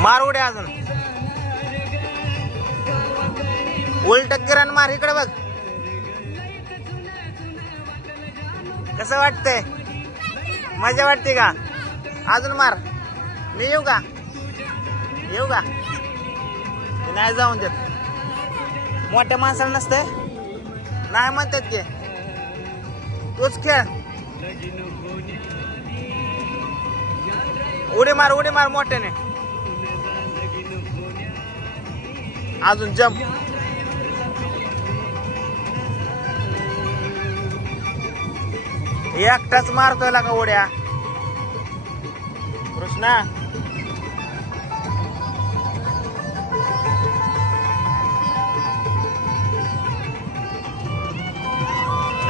मार उड्या अजून उलट किरण मार इकडे बघ कसं वाटतंय मजा वाटते का अजून मार मी येऊ का नाही जाऊन देत मोठ्या माणसाला नसतंय नाही म्हणतात की तूच खेळ उडी मार मोठ्याने अजून जंप एकटाच मारतोय का उड्या कृष्णा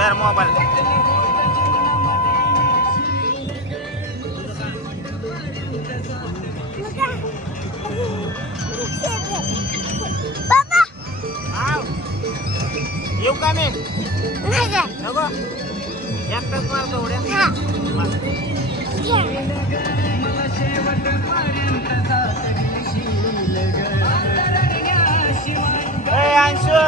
तर मोबाईल येऊ का मी नको एकटाच मारतो उड्या अंशू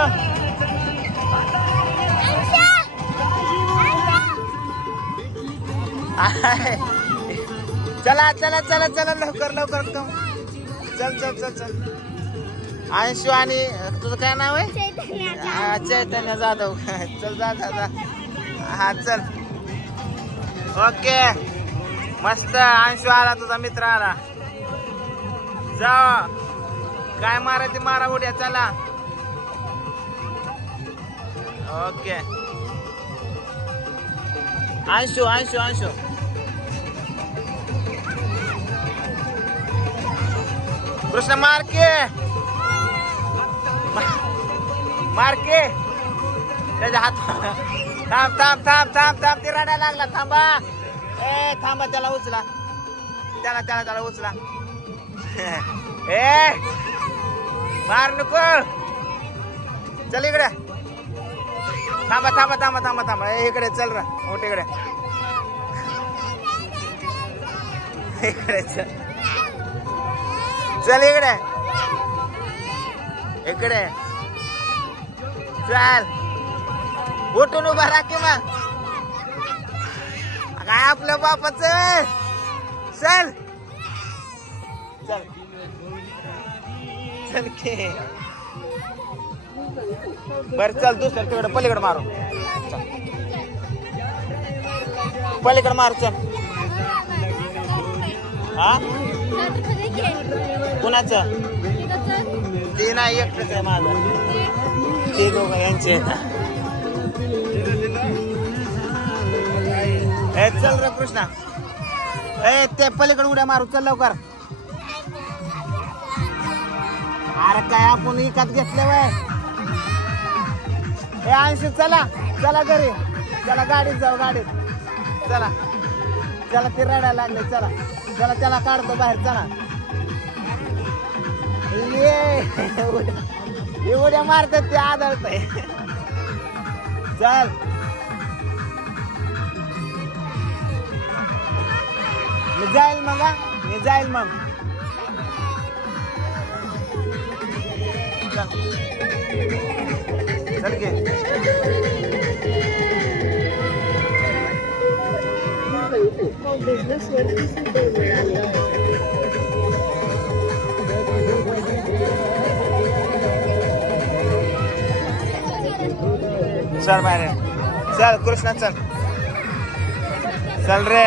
चला चला चला चला लवकर लवकर चल चल चल चल अंशू आणि तुझं काय नाव आहे चैतन्य जाधव चल जा जा हा चल ओके मस्त अंशू आला तुझा मित्र आला जा काय मारायची मारा उड्या चला ओके अंशू अंशू अंशू कृष्ण मारके त्याच्या हात थांब थांब थांब थांब थांब ते रडायला लागला थांबा ए थांबा त्याला उचला त्याला उचला ए मार नको चल इकडे थांबा थांबा थांबा थांबा थांबा इकडे चल रा मोठे इकडे चल चल इकडे चल उठून उभा राहा की मग काय आपल्या बापाचं चल चल चल के बर चल दुसऱ्या तिकडे पलीकडे मारू पलीकडे मारू चल हा कुणाचं ते नाही एकटच आहे माझं ते दोघं यांचे ए चल रे कृष्णा ए ते पलीकडे उड्या मारू चल लवकर अरे काय आपण विकत घेतलं वय ए अंशू चला चला घरी चला गाडीत जाऊ गाडीत चला चला ते रडायला लागले चला चला त्याला काढतो बाहेर चला ये उड्या मारतात ते आदळतंय चल मी जाईल मग चल घे चल बाहेर चल कृष्णा चल रे